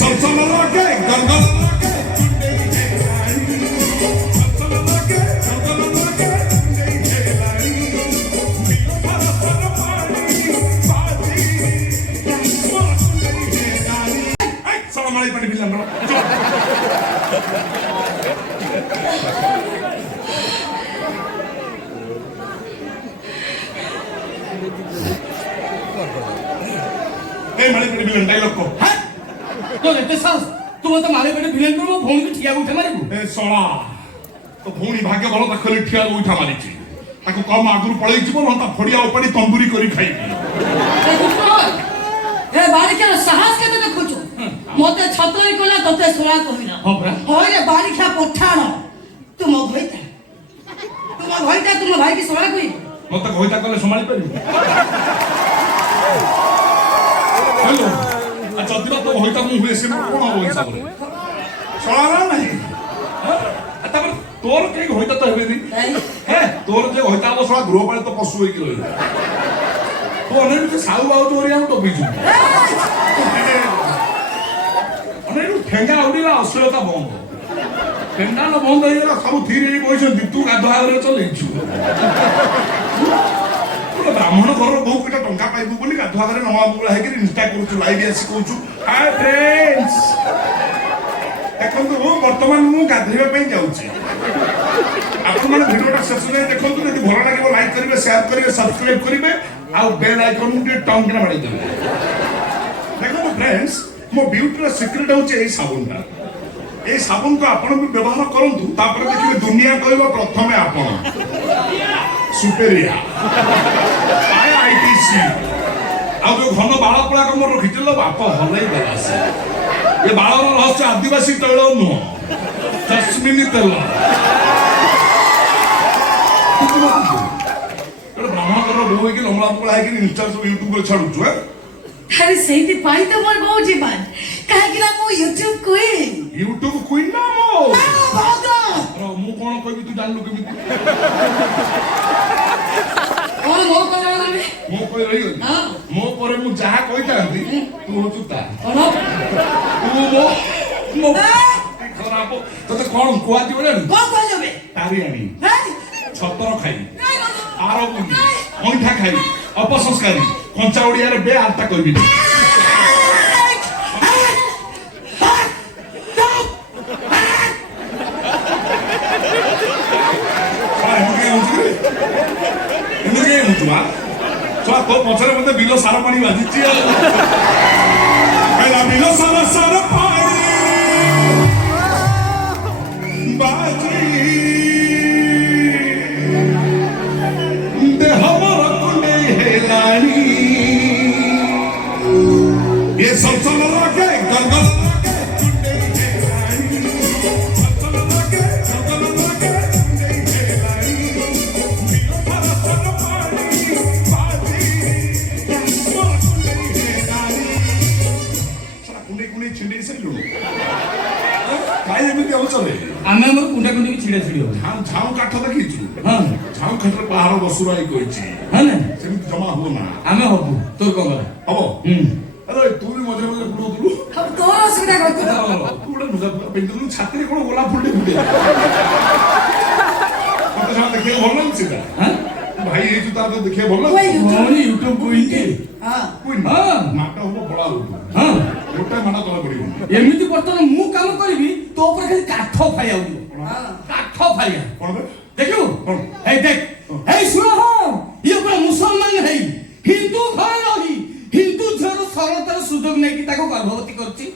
सलसल लगे गलगल लगे सलसल लगे गलगल लगे सलाम अलैकुम बिल्लाह मारे पेटे विलन डायलॉग को हैं तो लेते सास तू तो मारे पेटे विलन को भौणी को ठिया उठा मारिबु ए सोला तो भौणी भाग्य बल ताखले ठिया उठा मारिछि ताको कम आगुर पळै जिवो नता फडिया उपाडी तंदूरी करी खाइबी ए बारिका साहस के तो देखुछु मते छतरी कोला तते सोला कहिना हां बरा होय रे बारिका पठाण तुम भइता तुम भाई की सोला कहि मते होइता कले संभाली परिबी हेलो अच्छा दिला तो होइता मु हुए से कोन हो हिसाब रे सोला नहीं तब तोर के होइता तो हेबे दी हे तोर जे होइता वो सोला ग्रो पाले तो पशु होई कि रही तो अने भी साउ बाउ तोरी हम तो बिजु अने नु ठेंगा उडीला अश्लीलता बंद ठेंगा न बंद होइला सब थीरी बइसन तू गाधवा रे चलेछु ब्राह्मण घर बहु केटा टंका पाइबु बोली गाधवा घरे नवा मुला हे कि इंस्टा करूछु लाइव आसी कहूछु हाय फ्रेंड्स देखंतु वर्तमान मु गाधेबा पई जाउची आपन माने वीडियोटा शेष में देखंतु यदि भलो लागिबो लाइक करिवे शेयर करिवे सब्सक्राइब करिवे आ बेल आइकन के टंग के मारी देबे देखंतु फ्रेंड्स मो ब्यूटी रा सीक्रेट होचे ए साबुनटा ए साबुन को आपण भी व्यवहार करंतु तापर देखिबे दुनिया कहबो प्रथमे आपण सुपेरिया आईटीसी आ जो घन बाळ पळा कम रखितलो बाप हलै गलासे ए बाळर रहस्य आदिवासी तैल नुह जस्मिनी तेल ब्राह्मण कर बोई कि लंगला पळा कि इंस्टा यूट्यूब पर छाडु छु अरे सेती पाई तो मोर बहु जीवन काहे कि ना मो यूट्यूब क्वीन ना मो बाबा मु कोन कहबी तू जानलु केमिति और मो करा रे मो कोइ रही हां मो परे मु जहा कहितांती तू होचु ता और तू मो खराब तते कोन कुआती बोले को कहलबे तारी आनी हां छतर खाई आरो ओंठा खाई अपसंस्कारी कंचा ओडिया रे बे आरता कहबी तो पछरे मते बिलो सारा पानी बाजिची पहिला बिलो सारा सारा पानी बाजी दे हमर कुंडे हेलानी ये सलसल लगे गलगल लगे कुंडे हेलानी सलसल लगे गलगल लगे कुंडे हेलानी बिलो सारा सारा पानी आमे हमर कुंडा कुंडी की छिड़ा छिड़ी हो झाऊ काठ देखिछु हां झाऊ काठ पहाड़ बसुराई कहिछि हां ना सेमिति जमा हो ना आमे हबु तोर कोगला हबो अरे तू भी मजे मजे बुडुदुलु हम तोर सुविधा करतु कुडा नुगा पेंदुलु छात्री कोन गोला फुलडे फुटे मते साथ देखे भल नछि ता हां भाई ए जुता तो देखे भल मोनी यूट्यूब क्वीन के हां क्वीन हां नाटा हो बडा हो हां गोटा माना तले पडिबो एमिति बर्तन मु काम करबी तो ऊपर खाली काठ फाया हो हां काठ फाया कोन बे देखो हे देख हे सुनो हो ये पूरा मुसलमान है हिंदू घर रही हिंदू झर सरलतार सुजोग नै कि ताको गर्भवती करछि